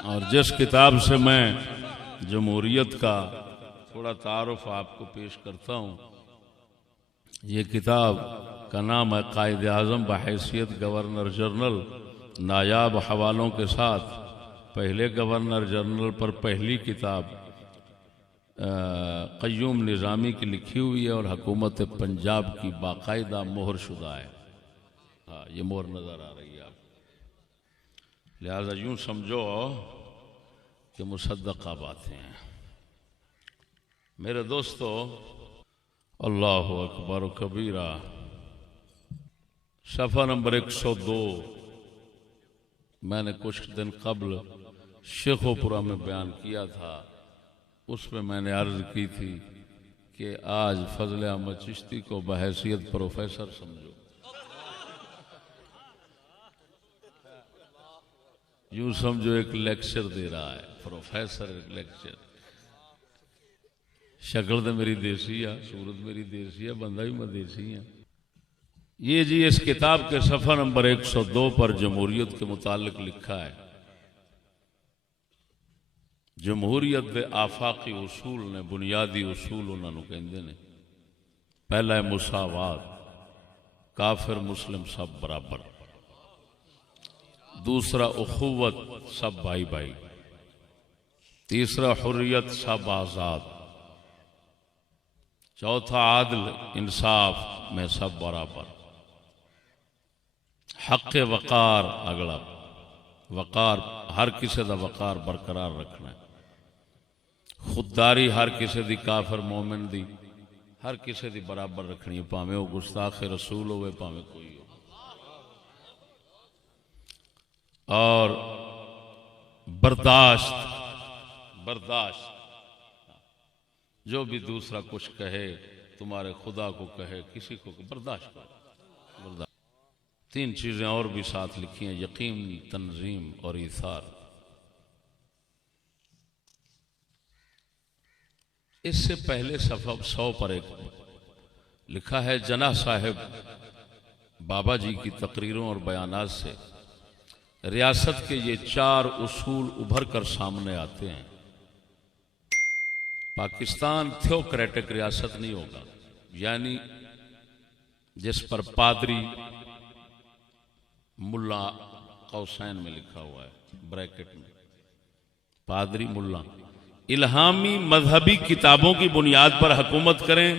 और जिस किताब से मैं जमहूरियत का थोड़ा तारुफ आपको पेश करता हूँ, ये किताब का नाम है कायद आज़म बहैसियत गवर्नर जनरल, नायाब हवालों के साथ पहले गवर्नर जनरल पर पहली किताब क़य्यूम निज़ामी की लिखी हुई है और हुकूमत पंजाब की बाकायदा मोहर शुदा है। हाँ, ये मोहर नज़र आ रही है आप, लिहाजा यूँ समझो कि मुसद्दक़ा बातें हैं। मेरे दोस्तों, अल्लाहु अकबर कबीरा, सफ़ा नंबर 102 मैंने कुछ दिन कबल शेखोपुरा में बयान किया था। उसमें मैंने अर्ज़ की थी कि आज फजल अहमद चिश्ती को बहैसियत प्रोफेसर समझो। यूँ समझो एक लेक्चर दे रहा है, प्रोफेसर लेक्चर। शक्ल तो मेरी देसी है, सूरत मेरी देसी है, बंदा भी मैं देसी है। ये जी इस किताब के सफ़ा नंबर 102 पर जमहूरियत के मुतालिक लिखा है, जमहूरियत दे आफाकी उसूल ने, बुनियादी उसूल उन्होंने कहते ने। पहला है मुसावात, काफिर मुस्लिम सब बराबर। दूसरा उखुवत, सब भाई भाई। तीसरा हुर्रियत, सब आज़ाद। चौथा आदल, इंसाफ में सब बराबर। हक वकार, अगला वकार, हर किसी का वकार बरकरार रखना है। खुददारी हर किसी दी, काफिर मोमिन दी, हर किसी दी बराबर रखनी है, भावें वो गुस्ताख रसूल होवे, भावें कोई हो। और बर्दाश्त, बर्दाश्त, जो भी दूसरा कुछ कहे, तुम्हारे खुदा को कहे, किसी को बर्दाश्त करो, बर्दाश्त। तीन चीज़ें और भी साथ लिखी हैं, यकीन, तंजीम और ईसार। इससे पहले सफ़ा 100 पर एक लिखा है, जना साहिब बाबा जी की तकरीरों और बयानात से रियासत के ये 4 उसूल उभर कर सामने आते हैं। पाकिस्तान थियोक्रेटिक रियासत नहीं होगा, यानी जिस पर पादरी, मुल्ला कौसैन में लिखा हुआ है ब्रैकेट में, पादरी मुल्ला, इल्हामी मजहबी किताबों की बुनियाद पर हुकूमत करें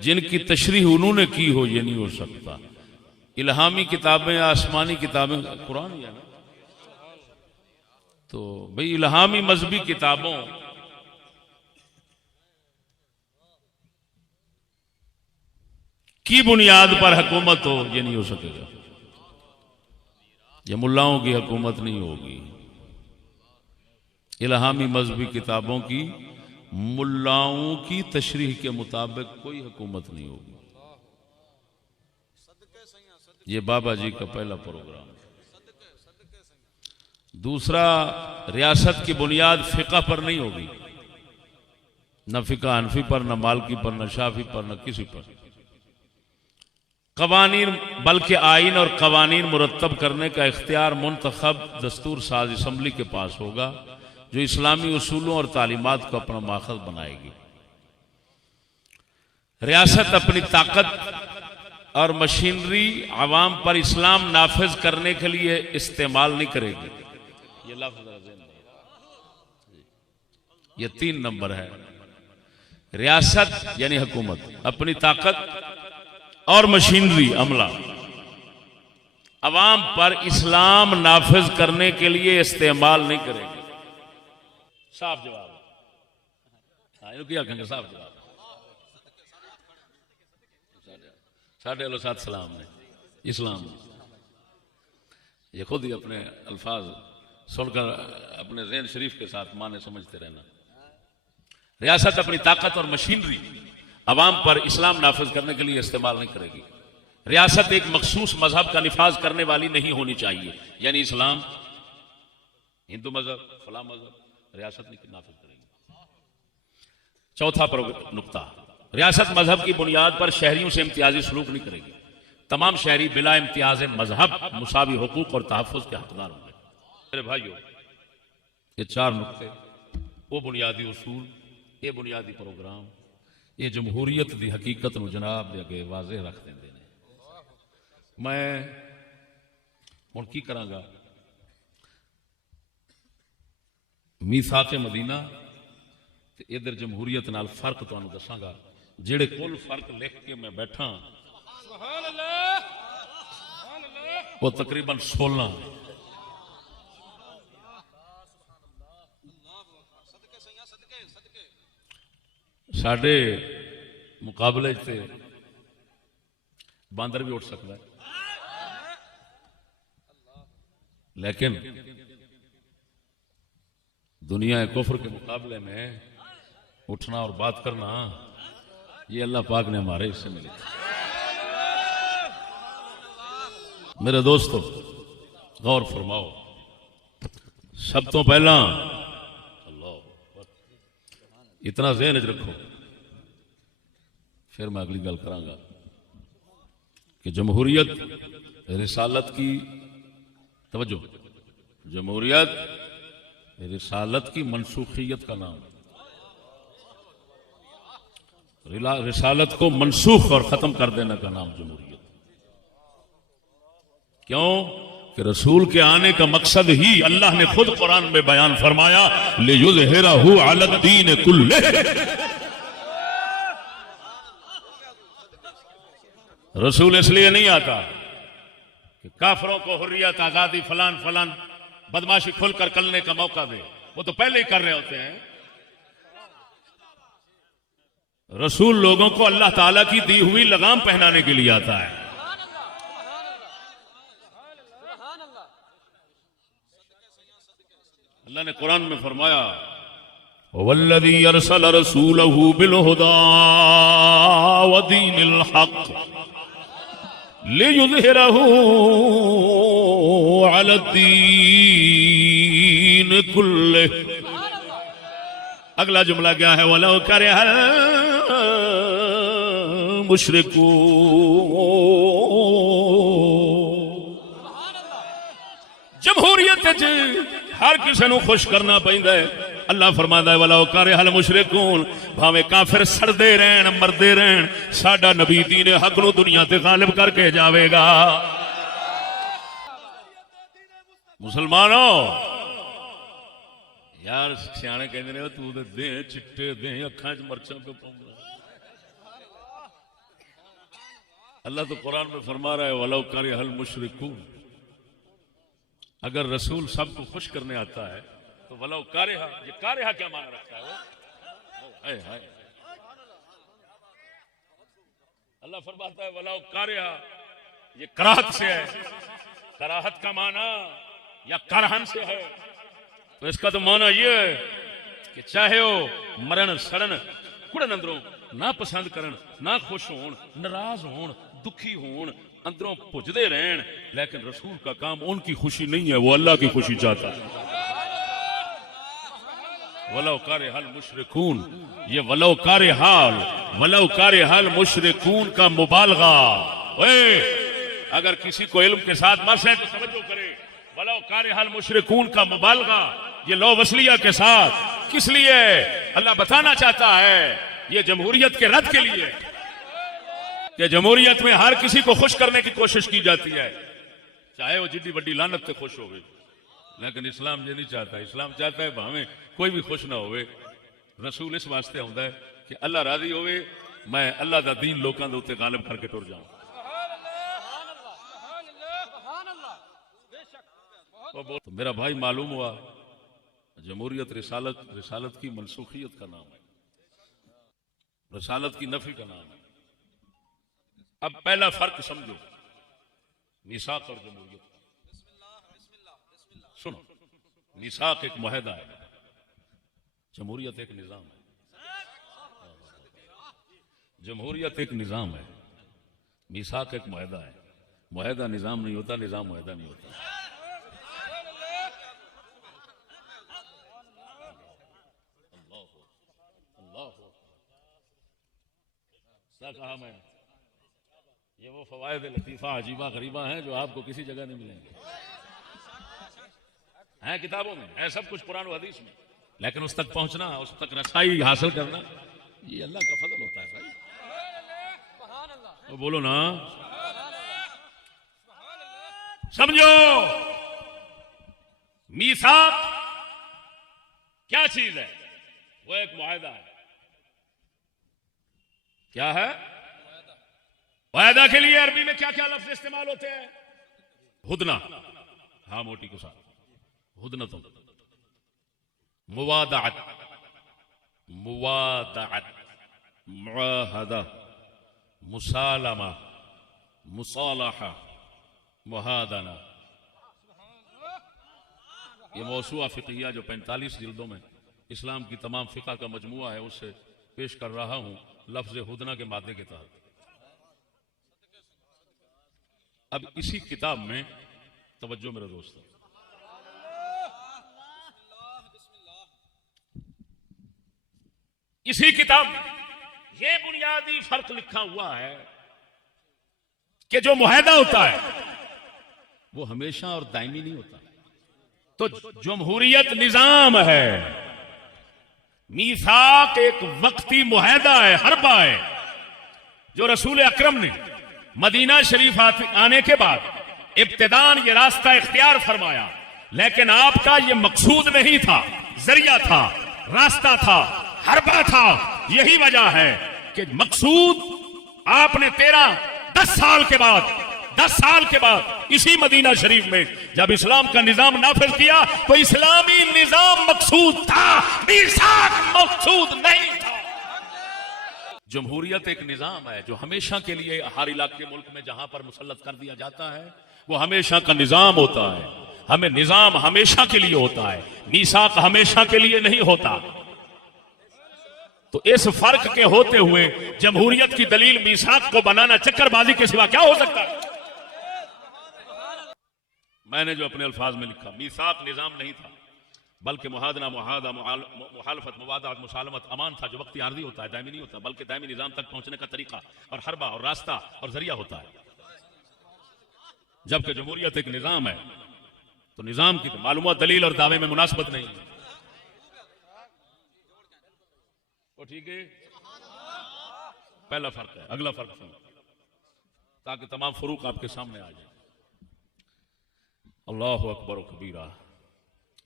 जिनकी तशरीह उन्होंने की हो, ये नहीं हो सकता। इल्हामी किताबें, आसमानी किताबें, कुरान है ना, तो भाई इल्हामी मजहबी किताबों की बुनियाद पर हुकूमत हो, ये नहीं हो सकेगा। ये मुल्लाओं की हुकूमत नहीं होगी। इल्हामी मजहबी किताबों की मुल्लाओं की तशरीह के मुताबिक कोई हुकूमत नहीं होगी। ये बाबा जी का पहला प्रोग्राम। दूसरा, रियासत की बुनियाद फिका पर नहीं होगी, न फिका हनफी पर, न मालकी पर, न शाफी पर, न किसी पर। कवानीन, बल्कि आइन और कवानीन मुरतब करने का इख्तियार मुंतखब दस्तूर साज असम्बली के पास होगा, जो इस्लामी उसूलों और तालीमात को अपना माखज़ बनाएगी। रियासत अपनी ताकत और मशीनरी आवाम पर इस्लाम नाफिज करने के लिए इस्तेमाल नहीं करेगी। ये लफ्ज़ ये 3 नंबर है। रियासत यानी हुकूमत अपनी ताकत और मशीनरी, अमला, अवाम पर इस्लाम नाफिज करने के लिए इस्तेमाल नहीं करेगी। साफ जवाब है, क्या कहेंगे, साफ जवाब। साढ़े लो साथ सलाम ने इस्लाम, ये खुद ही अपने अल्फाज सुनकर अपने ज़हन शरीफ के साथ माने समझते रहना। रियासत अपनी ताकत और मशीनरी अवाम पर इस्लाम नाफिज करने के लिए इस्तेमाल नहीं करेगी। रियासत एक मखसूस मजहब का निफाज करने वाली नहीं होनी चाहिए, यानी इस्लाम, हिंदू मजहब, फला मजहब, रियासत नहीं नाफिज करेगी। चौथा नुक्ता, रियासत मजहब की बुनियाद पर शहरियों से इम्तियाजी सलूक नहीं करेगी। तमाम शहरी बिला इम्तियाज मजहब मुसावी हुकूक और तहफ़्फ़ुज़ के हकदार होंगे। मेरे भाइयों, ये 4 नुकते, वो बुनियादी उसूल, ये बुनियादी प्रोग्राम, ये जमहूरीयत की हकीकत नूं जनाब दे अगे वाज़ेह रख देंदे ने। मैं हुण की करांगा, मीसाके मदीना ते इधर जमहूरीयत नाल फर्क तुहानूं दसांगा। जेड़े कुल फर्क लिख के मैं बैठा वो तकरीबन 16 है। साडे मुकाबले से बांदर भी उठ सकता है, लेकिन दुनिया कुफर के मुकाबले में उठना और बात करना ये अल्लाह पाक ने हमारे हिस्से में लिखा। मेरे दोस्तों गौर फरमाओ, सब तो पहला अल्लाह इतना ज़हन च रखो, फिर मैं अगली गल करांगा कि जमहूरियत रिसालत की तवज्जो, जमहूरियत रिसालत की मनसूखियत का नाम, रिसालत को मनसूख और खत्म कर देने का नाम जमहूरियत। क्यों कि रसूल के आने का मकसद ही अल्लाह ने खुद कुरान में बयान फरमाया, लियुज़हिरहु अलद्दीन कुल्लिह। रसूल इसलिए नहीं आता कि काफरों को हुर्रियत, आजादी, फलान फलान बदमाशी खुलकर करने का मौका दे, वो तो पहले ही कर रहे होते हैं। रसूल लोगों को अल्लाह ताला की दी हुई लगाम पहनाने के लिए आता है। अल्लाह ने कुरान में फरमाया, वल्लज़ी अरसल रसूलहु बिल-हुदा व दीनिल हक़ लियुज़हिरहु अलद्दीन कुल्लिह। अगला जुमला क्या है? वलौ करिहल मुशरिकून। जमहूरियत हर किसी को खुश करना पैंदा है। अल्लाह फरमाता है वलौ करिहल मुशरिकून, भावे काफिर सड़दे रहन, मरदे रहन, साडा नबी दीन हक नूं दुनिया ते गालिब करके जावेगा। मुसलमानों यार, सियाने कहते ने तू तो दे चिट्टे दे अखां च मरचां पे पाऊंगा। अल्लाह तो कुरान में फरमा रहा है वलौ करिहल मुशरिकून। अगर रसूल सबको खुश करने आता है तो वलौ कारिहा, ये कारिहा क्या माना रखता है? हाय हाय, अल्लाह फरमाता है वलौ कारिहा, ये कराहत से है। कराहत का माना या करहन से है, तो इसका तो माना ये है कि चाहे वो मरण सड़न कुड़न अंदरों ना पसंद करन, ना खुश होन, नाराज होन, दुखी होन, अंदरों पुजदे रहन, लेकिन रसूल का काम उनकी खुशी नहीं है, वो अल्लाह की खुशी चाहता है। वलौ कारिहल मुशरिकून, ये वलौ कारिहल मुशरिकून का मुबालगा। अगर किसी को इल्म के साथ मस है तो समझो करे, वलौ कारिहल मुशरिकून का मुबालगा, ये लो वसलिया के साथ। किस लिए? अल्लाह बताना चाहता है ये जमहूरियत के रद्द के लिए, कि जमहूरियत में हर किसी को खुश करने की कोशिश की जाती है, चाहे वो जिद्दी बड़ी लानत से खुश हो गई। लेकिन इस्लाम ये नहीं चाहता। इस्लाम चाहता है भावें कोई भी खुश ना होवे, रसूल इस वास्ते आता है कि अल्लाह राजी होवे, मैं अल्लाह का दीन लोगों के उत्ते गालिब करके टुर जाऊं। तो मेरा भाई मालूम हुआ जमहूरियत रिसालत की मनसूखियत का नाम है, रिसालत की नफी का नाम है। अब पहला फर्क समझो मिसाक और जमहूरियत। सुनो, मिसाक एक मुआहदा है, जमहूरियत एक निजाम है। जमहूरियत एक निजाम है, मिसाक एक मुआहदा है। मुआहदा निजाम नहीं होता, निजाम मुआहदा नहीं होता। क्या कहा मैंने? ये वो फवायद लतीफा अजीबा गरीबा हैं जो आपको किसी जगह नहीं मिलेंगे। है किताबों में, है सब कुछ कुरान और हदीस में, लेकिन उस तक पहुंचना, उस तक रसाई हासिल करना, ये अल्लाह का फजल होता है भाई। तो बोलो ना, समझो मीसाक क्या चीज है? वो एक मुआहदा है। क्या है? मुआहदा के लिए अरबी में क्या क्या लफ्ज इस्तेमाल होते हैं? हुदना, हाँ मोटी के साथ हुदना, तो मुवादात, मुवादात, मुआहदा, मुसालमा, मुसालहा, मुहादना। ये मौसूआ फिक़िया जो 45 जिल्दों में इस्लाम की तमाम फिक़ा का मजमुआ है, उससे पेश कर रहा हूं लफ्ज हुदना के मादे के तहत। अब इसी किताब में तवज्जो मेरे दोस्तों, इसी किताब में यह बुनियादी फर्क लिखा हुआ है कि जो मुआहदा होता है वो हमेशा और दायमी नहीं होता। तो जमहूरियत निजाम है, मीसाक एक वक्ती मुआहदा है, हरबा है, जो रसूल अकरम ने मदीना शरीफ आने के बाद इब्तिदान ये रास्ता इख्तियार फरमाया, लेकिन आपका ये मकसूद नहीं था, जरिया था, रास्ता था, हरबा था। यही वजह है कि मकसूद आपने 10 साल के बाद इसी मदीना शरीफ में जब इस्लाम का निजाम नाफिज किया तो इस्लामी निजाम मकसूद था, मीसाक मकसूद नहीं था। जमहूरियत एक निजाम है जो हमेशा के लिए हर इलाके मुल्क में जहां पर मुसल्लत कर दिया जाता है वो हमेशा का निजाम होता है। हमें निजाम हमेशा के लिए होता है, मीसाक हमेशा के लिए नहीं होता। तो इस फर्क के होते हुए जमहूरियत की दलील मीसाक को बनाना चक्करबाजी के सिवा क्या हो सकता है? मैंने जो अपने अल्फाज में लिखा, मीसाक निजाम नहीं था, बल्कि मुहादना, मुहादा, मुखालफत, मुवादात, मुसालमत, अमान था, जो वक्ती आर्जी होता है, दायमी नहीं होता, बल्कि दायमी निजाम तक पहुंचने का तरीका और हरबा और रास्ता और जरिया होता है। जबकि जमहूरियत एक निजाम है तो निजाम की तो मालूमात, दलील और दावे में मुनासबत नहीं है। तो ठीक है, पहला फर्क है। अगला फर्क सुनो ताकि तमाम फरूक आपके सामने आ जाए। अल्लाहु अकबर कबीरा।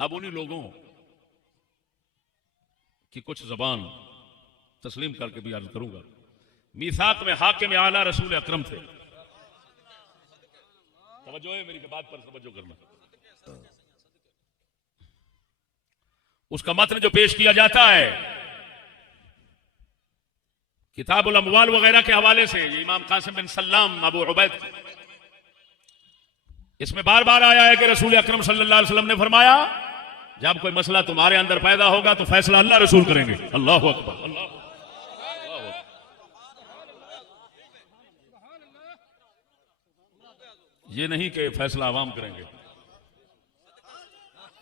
अब उन्हीं लोगों की कुछ जबान तस्लीम करके भी अर्ज करूंगा। मीसाक में हाकिम आला रसूल अकरम थे। तवज्जो है मेरी बात पर, तवज्जो करना। उसका मतन जो पेश किया जाता है किताबुल अमवाल वगैरह के हवाले से, ये इमाम कासिम बिन सल्लाम अबू उबैद, इसमें बार बार आया है कि रसूल अकरम सल्लल्लाहु अलैहि वसल्लम ने फरमाया जब कोई मसला तुम्हारे अंदर पैदा होगा तो फैसला अल्लाह रसूल करेंगे। अल्लाह अकबर, अल्लाह। ये नहीं कि फैसला आवाम करेंगे,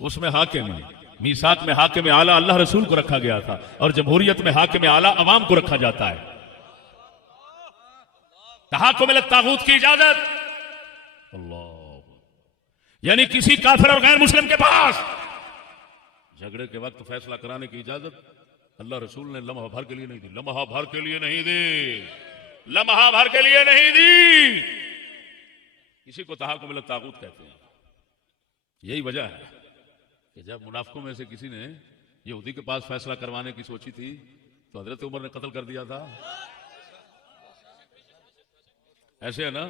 उसमें हाकिम है। मीसाक में हाकिम आला अल्लाह रसूल को रखा गया था और जमहूरियत में हाकिम आला अवाम को रखा जाता है। तहाकुम इला तागूत की इजाजत, अल्लाह, यानी किसी काफिर और गैर मुस्लिम के पास झगड़े के वक्त फैसला कराने की इजाजत अल्लाह रसूल ने लम्हा भर के लिए नहीं दी, लम्हा भर के लिए नहीं दी, लम्हा भर के लिए नहीं दी। इसी को तहाकुम इला तागूत कहते हैं। यही वजह है कि जब मुनाफिकों में से किसी ने यहूदी के पास फैसला करवाने की सोची थी तो हजरत उमर ने कत्ल कर दिया था। ऐसे है ना?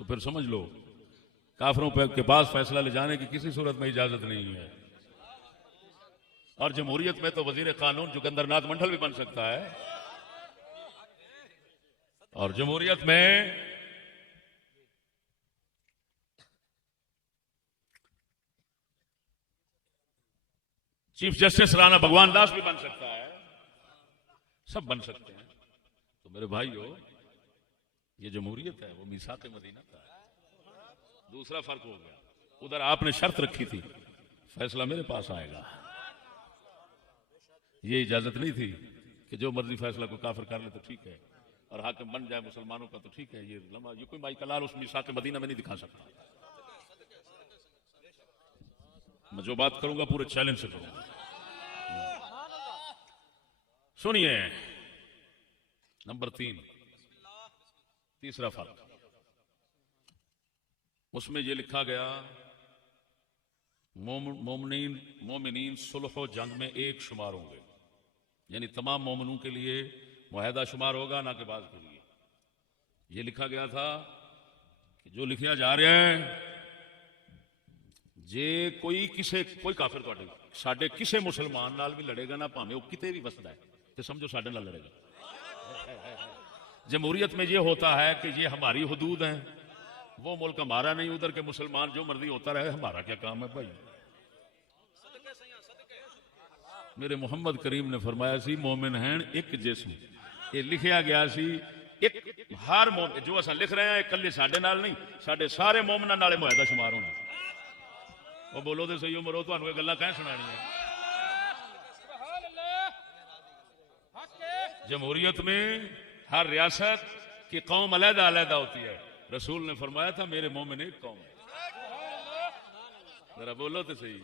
तो फिर समझ लो काफिरों के पास फैसला ले जाने की किसी सूरत में इजाजत नहीं है। और जमहूरियत में तो वजीर कानून जोगिंदरनाथ मंडल भी बन सकता है। और जमहूरियत में चीफ जस्टिस राणा भगवान दास भी बन सकता है, सब बन सकते हैं। तो मेरे भाइयों, ये जमहूरियत है, वो मीसाक मदीना का है। दूसरा फर्क हो गया, उधर आपने शर्त रखी थी फैसला मेरे पास आएगा। ये इजाजत नहीं थी कि जो मर्जी फैसला को काफिर कर ले तो ठीक है और हाकिम बन जाए मुसलमानों का तो ठीक है। ये कोई माई कलाल उस मीसाक मदीना में नहीं दिखा सकता। मैं जो बात करूंगा पूरे चैलेंज से करूंगा। सुनिए, नंबर 3, तीसरा फर्क, उसमें यह लिखा गया मोमिनीन सुलह जंग में एक शुमार होंगे, यानी तमाम मोमिनों के लिए मुआहदा शुमार होगा, ना के बाद के लिए। यह लिखा गया था कि जो लिखा जा रहा है, जे कोई काफिर तुहाडे साडे किसे मुसलमान नाल भी लड़ेगा ना, भावें वो किते भी वसदा है, तो समझो साडे नाल लड़ेगा। जमहूरियत में ये होता है कि ये हमारी हुदूद है, वो मुल्क हमारा नहीं, उधर के मुसलमान जो मर्जी होता रहे, हमारा क्या काम है भाई। मेरे मोहम्मद करीम ने फरमाया सी मोमिन हैं एक जिस्म, ये लिखा गया सी एक हर मोमिन जो असा लिख रहे हैं कल्ले साडे नाल नहीं, साडे सारे मोमिनां नाल मुआहदा शुमार होना। वो बोलो तो सही उमरो, तुहानू ये गल्लां कह सुनानियां। जमहूरियत में हर रियासत की कौम अलहदा अलहदा होती है। रसूल ने फरमाया था मेरे मोमिन एक कौम है। जरा बोलो तो सही।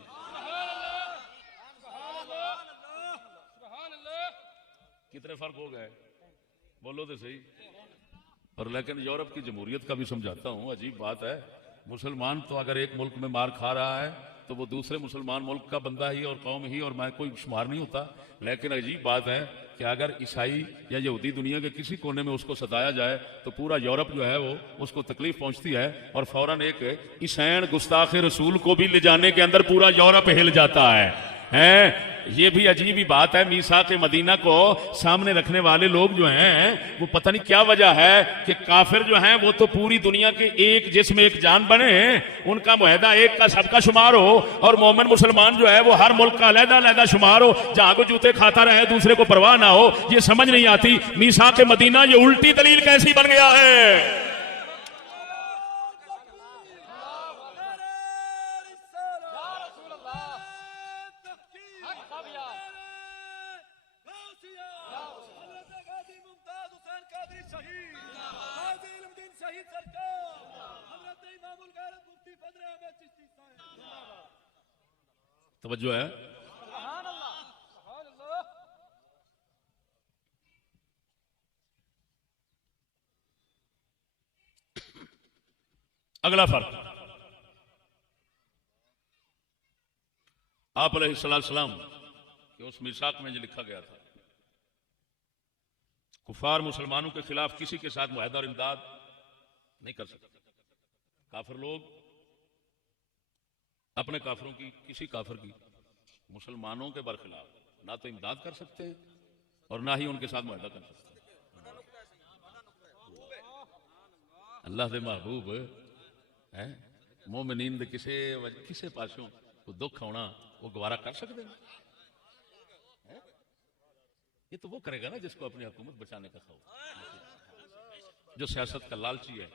कितने फर्क हो गए, बोलो तो सही। और लेकिन यूरोप की जमहूरियत का भी समझाता हूं, अजीब बात है। मुसलमान तो अगर एक मुल्क में मार खा रहा है तो वो दूसरे मुसलमान मुल्क का बंदा ही और कौम ही, और मैं कोई शुमार नहीं होता। लेकिन अजीब बात है कि अगर ईसाई या यहूदी दुनिया के किसी कोने में उसको सताया जाए तो पूरा यूरोप जो है वो उसको तकलीफ पहुंचती है, और फौरन एक ईसैन गुस्ताख रसूल को भी ले जाने के अंदर पूरा यूरोप हिल जाता है। ये भी अजीब ही बात है। मीसा के मदीना को सामने रखने वाले लोग जो हैं वो पता नहीं क्या वजह है कि काफिर जो हैं वो तो पूरी दुनिया के एक जिस्म एक जान बने, उनका मुआहदा एक का सबका शुमार हो, और मोमिन मुसलमान जो है वो हर मुल्क का अलहदा अलहदा शुमार हो, जहां को जूते खाता रहे दूसरे को परवाह ना हो। ये समझ नहीं आती मीसा के मदीना ये उल्टी दलील कैसी बन गया है। तवज्जो है। अगला फर्क, आप अलैहिस्सलाम कि उस मिसाक में जो लिखा गया था कुफार मुसलमानों के खिलाफ किसी के साथ मुआहदा और इमदाद नहीं कर सकते। काफिर लोग अपने काफिरों की, किसी काफिर की मुसलमानों के बरखिलाफ ना तो इमदाद कर सकते हैं और ना ही उनके साथ मुआहदा कर सकते हैं। अल्लाह दे महबूब है मोमिनीन दे किसे पासों को दुख होना वो गवारा कर सकते हैं? ये तो वो करेगा ना जिसको अपनी हुकूमत बचाने का खौफ, जो सियासत का लालची है,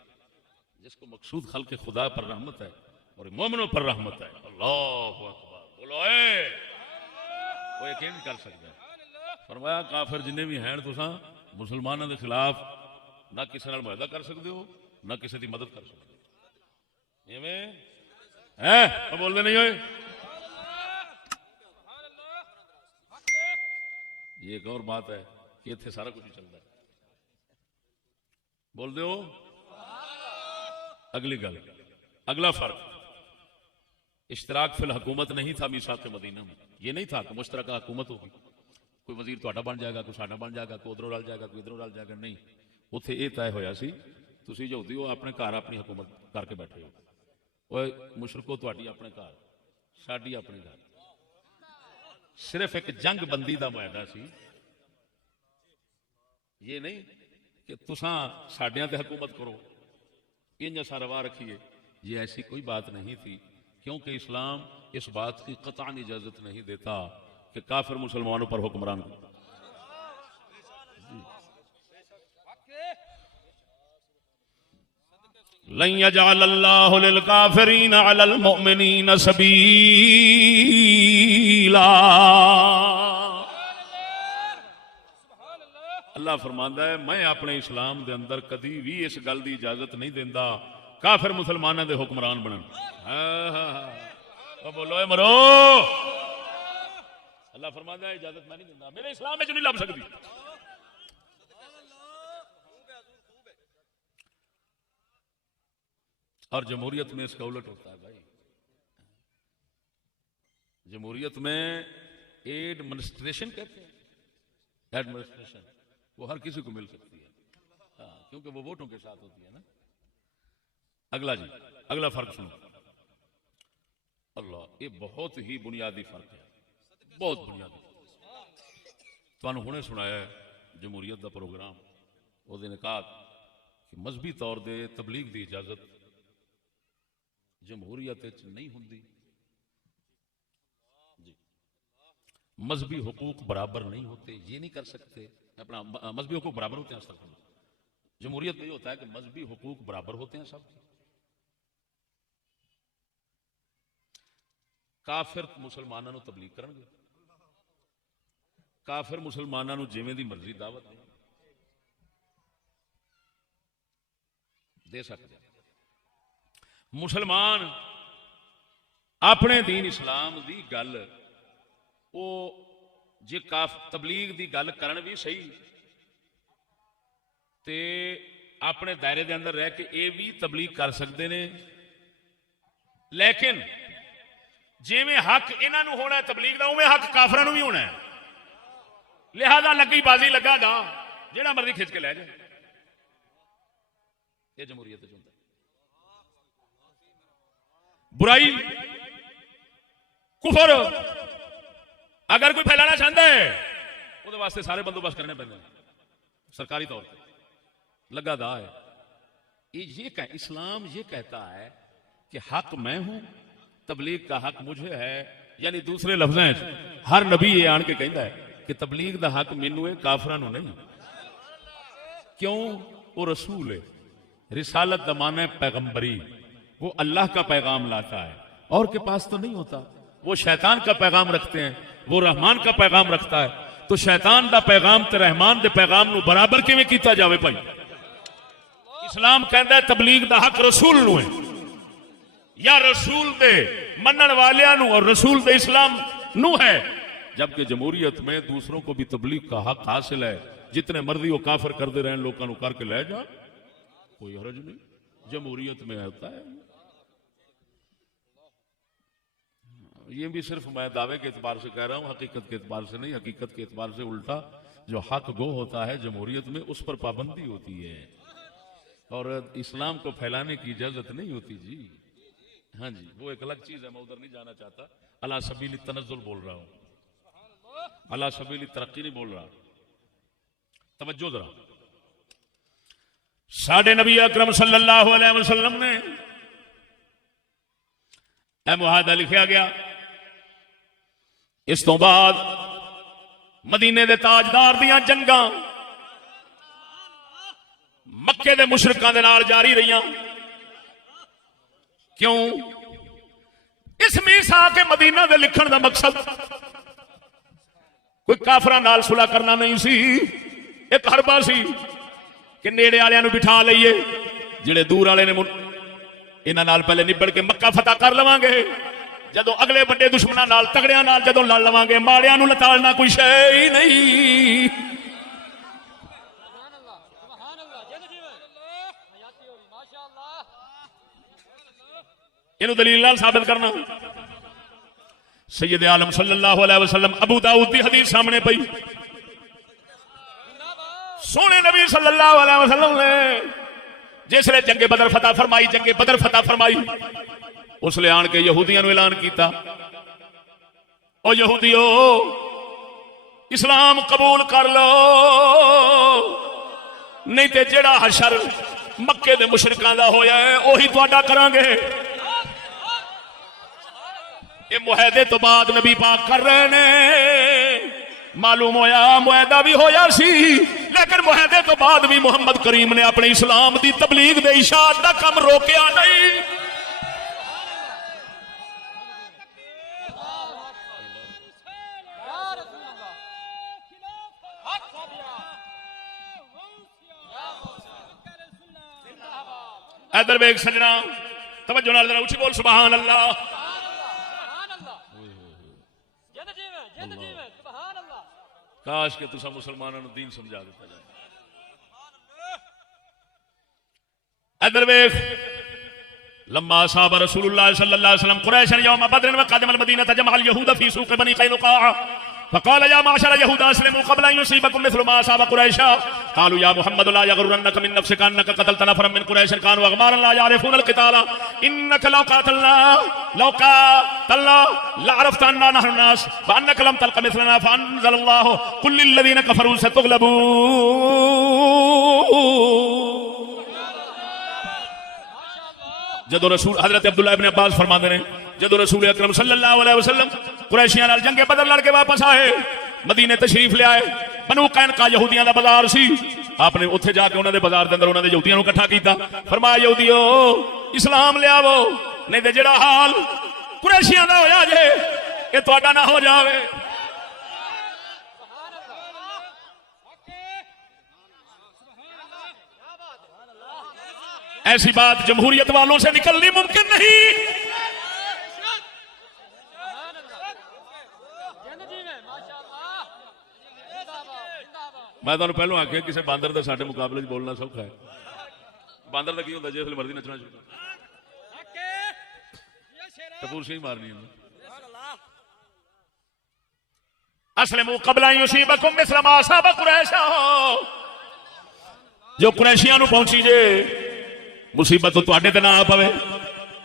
जिसको मकसूद खल्क़ खुदा पर रहमत है और मोमिनों पर रहमत है। अल्लाहु अकबर बोलो, वो यकीन कर सकता है। फरमाया काफिर जिन्हें भी हैं तुसा मुसलमानों के खिलाफ ना किसी नाल मुआहदा कर सकते हो ना किसी की मदद कर सकते हो। है बोलते नहीं हो। ये एक और बात है कि इतने सारा कुछ ही चलता है। बोल दो अगली गल। अगला फर्क, इश्तराक फिल हुकूमत नहीं था मीसाक के मदीना में। ये नहीं था कि मुश्तरका हुकूमत होगी, कोई वजीर तुहाडा बन जाएगा, कोई साडा बन जाएगा, कोई उधरों रल जाएगा, कोई इधरों रल जाएगा। नहीं, उत्थे ये तय होया सी तुसीं यहूदी हो अपने घर अपनी हुकूमत करके बैठे हो, ओए मुशरको तुहाडी अपने घर साडी अपने घर। सिर्फ एक जंग बंदी का मुआहदा सी, ये नहीं कि तुसां साडियां ते हुकूमत करो, इंज असां रवा रखिए। ये ऐसी कोई बात नहीं थी, क्योंकि इस्लाम इस बात की कतई इजाजत नहीं देता कि काफिर मुसलमानों पर हुक्मरान हो। लन यजअलल्लाहु लिल काफिरीन अलल मुमिनीन सबीला। अल्लाह फरमांदा है मैं अपने इस्लाम के अंदर कभी भी इस गल की इजाजत नहीं देंदा काफिर मुसलमानों के हुक्मरान बनन। बोलो ए मरो। अल्लाह फरमाता है इजाजत मैं नहीं देता, मेरे इस्लाम में जो नहीं लग सकती। और जमहूरियत में इसका उलट होता है भाई। जमहूरियत में एडमिनिस्ट्रेशन कहते हैं, एडमिनिस्ट्रेशन वो हर किसी को मिल सकती है, हाँ, क्योंकि वो वोटों के साथ होती है ना। अगला जी, अगला फर्क सुनो। अल्लाह, ये बहुत ही बुनियादी फर्क है, बहुत बुनियादी। तुहानू हुणे सुनाया जमहूरियत का प्रोग्राम, उहदे कहा कि मजहबी तौर पर तबलीग की इजाजत जमहूरियत नहीं होंदी जी। मजहबी हुकूक बराबर नहीं होते, ये नहीं कर सकते अपना। मजहबी हुकूक बराबर होते हैं, जमहूरियत में ये होता है कि मजहबी हुकूक बराबर होते हैं सब। काफिर मुसलमानों को तबलीग करनगे, काफिर मुसलमानों को जिवें दी मर्जी दावत दे सकते। मुसलमान अपने दीन इस्लाम की गल वो जे तबलीग की गल करन भी सही ते अपने दायरे के अंदर रह के ये भी तबलीग कर सकते हैं, लेकिन जिवें हक इन्हों होना है तबलीग का, उवें हक काफरां नूं भी होना है। लिहाजा लगी बाजी लगा गा, जिहड़ा मर्जी खिंच के लै जाए। ये जमहूरियत होता है। बुराई कुफर अगर कोई फैलाना चाहता है, उसके वास्ते सारे बंदोबस्त करने पैंदे सरकारी तौर पर, लगा दा है। इस्लाम ये कहता है कि हक मैं हूं, तबलीग का हक मुझे है। यानी दूसरे लफ्ज़ों में हर नबी ये आन के कहता है कि तबलीग का हक मैनू है, काफरां नूं नहीं। क्यों? वो रसूल है, रिसालत दा माना है पैगंबरी, वो अल्लाह का पैगाम लाता है, और के पास तो नहीं होता। वो शैतान का पैगाम रखते हैं, वो रहमान का पैगाम रखता है। तो शैतान का पैगाम तो रहमान के पैगाम नूं बराबर किवें कीता जावे भाई? इस्लाम कहता है तबलीग का हक रसूल नूं है, या रसूल दे मनन वालियां नूं और रसूल दे इस्लाम नूं है। जबकि जमहूरियत में दूसरों को भी तबलीग का हक हासिल है, जितने मर्जी वो काफिर करते रहे, लोगों को करके ले जा, कोई हरज नहीं। जमहूरियत में होता है। ये भी सिर्फ मैं दावे के एतबार से कह रहा हूं, हकीकत के एतबार से नहीं। हकीकत के एतबार से उल्टा जो हक गो होता है जमहूरियत में, उस पर पाबंदी होती है, और इस्लाम को फैलाने की इजाजत नहीं होती जी। हाँ जी, वो एक अलग चीज है, मैं उधर नहीं जाना चाहता। अला सबीली तनज़्ज़ुल बोल रहा हूं, अला सबीली तरक्की नहीं बोल रहा। तवज्जो जरा। साडे नबी अकरम सल्लल्लाहु अलैहि वसल्लम ने ए मुहादा लिखा गया। इस तो बाद मदीने दे ताजदार दियां जंगां मक्के दे मुशरिकां दे नाल जारी रहियां। क्यों? इस मीसा के मदीना दे लिखण दा मकसद कोई काफरां नाल सुलह करना नहीं सी, एक हरबा सी कि नेड़े वालियां नूं बिठा लईए, जिहड़े दूर वाले ने इन्हां नाल पहले निबड़ के मक्का फतह कर लवांगे, जदों अगले बड़े दुश्मनां नाल तगड़ियां नाल जदों लड़ लवांगे, माड़ियां नूं लताड़ना कोई शै ही नहीं। इन्हू दलील नाल साबित करना। सैयद आलम सल्लल्लाहु अलैहि वसल्लम अबू दाऊद की हदीस सामने पई। सोने नबी सल्लल्लाहु अलैहि वसल्लम ने जिसले जंगे बदर फतह फरमाई, जंगे बदर फतह फरमाई, उसले आन के यहूदियों ने ऐलान किया, ओ यहूदियो इस्लाम कबूल कर लो, नहीं तो जेड़ा हशर मक्के दे मुशरिकां दा होया है ओही तुहाडा करांगे। ये मुआहदे तो बाद नबी पाक कर रहे ने। मालूम होया मुआहदा भी होया सी, लेकिन मुआहदे तो बाद भी मुहम्मद करीम ने अपने इस्लाम की तबलीग दे इशाअत दा काम रोकिया नहीं। इधर वेख सजना, तवज्जो नाल जरा उच्ची बोल सुभान अल्लाह। काश के तुसा मुसलमानों को दीन समझा दिता जाए। इधर वेख, लम्मा साहब रसूलुल्लाह सल्लल्लाहु अलैहि वसल्लम कुरैशन यौम बद्र व क़दम अल-मदीनह जमअ अल-यहूद फी सूक़ बनी क़ैनुक़ा फ़क़ाल या माशर यहूद अस्लिमू क़ब्ल अन युसीबकुम मिस्लु मा असाब कुरैशा क़ालू या मुहम्मद ला यग़ुर्रन्नक मिन नफ़्सिका अन्नका क़तलत नफ़रन मिन कुरैश कानू अग़मारन ला यअरिफ़ून अल-क़िताल इन्नका लौ क़ातलना लअरफ़्त अन्ना नहनु अन्नास व अन्नका लम तल्क़ मिस्लना फ़अन्ज़लल्लाहु क़ुल लिल्लज़ीना कफ़रू सतुग़लबून। जदों रसूल हजरत अब्दुल्ला इब्न अब्बास फरमाते हैं, जदों रसूल अकरम सल्लल्लाहु अलैहि वसल्लम कुरैशियां नाल जंगे बदर लड़ के वापस आए, मदीने तशरीफ ले आए, बनु कैनका यहूदियों का बाजार सी, आपने उत्थे जाके उन्होंने बाजार के अंदर उन्होंने यहूदियों को इकट्ठा किया, फरमाया यहूदियो इस्लाम ले आवो, नहीं तो जिहड़ा हाल कुरैशियां दा होया जे ये तुहाडा ना हो जावे। ऐसी बात जमहूरियत वालों से निकलनी मुमकिन नहीं। मैं तुहानू पहलों आख्या किसी बांदर का साडे मुकाबले बोलना सौखा है। बांदर का की होंदा जिस मर्जी नचना शुरू कपूर सिंह मारनी है। अस्लिमू क़ब्ल अन युसीबकुम मिस्लु मा असाब कुरैशा, जो कुरैशियां नू पहुंची जे मुसीबत तो तुहाडे ते ना आ पवे,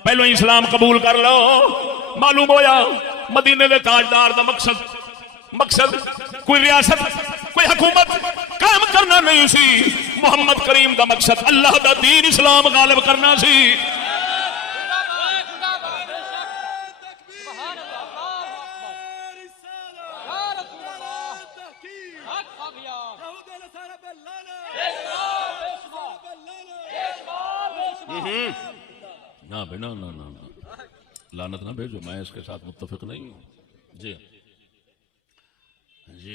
पहलों ही इस्लाम कबूल कर लो। मालूम होया मदीने के ताजदार का मकसद कोई रियासत कोई हुकूमत कायम करना नहीं सी, मोहम्मद करीम का मकसद अल्लाह का दीन इस्लाम गालिब करना सी। ना बेना ना ना लानत ना भेजो, मैं इसके साथ मुत्तफिक नहीं हूं। जी जी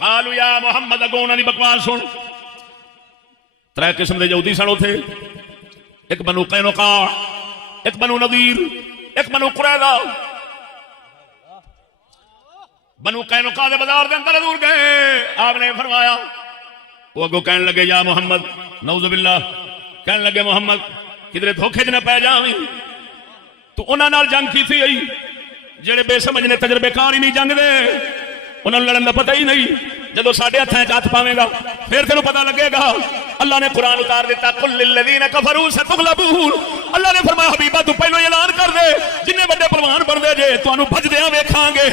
कालू या मोहम्मद अगो उन्होंने बकवास सुन। त्रै किस्म के यहूदी सन उथे, एक बनु कैनुका, एक बनु नदीर, एक बनु कुरैज़ा। बनु कैनुका के बाजार के अंदर दूर गए, आपने फरमाया, वो अगो कहने लगे या मोहम्मद, नऊज़ुबिल्लाह, कहने लगे मोहम्मद किधरे धोखे च न पै जावी, तो उन्हां नाल जंग की थी जेड़े बेसमझ ने तजर्बेकार ही नहीं जंग दे, उन्होंने लड़न का पता ही नहीं। जो साढ़े हथा च हथ पावेगा फिर तेन पता लगेगा। अल्लाह ने कुरान उतार दिता कुल लिल्लज़ीना कफरू सतुग़लबून। अल्लाह ने फरमाया हबीबा तू पहलों ऐलान कर दे, जिन्ने बड़े पहलवान बनदे जे तुहानू भजदियां वेखांगे।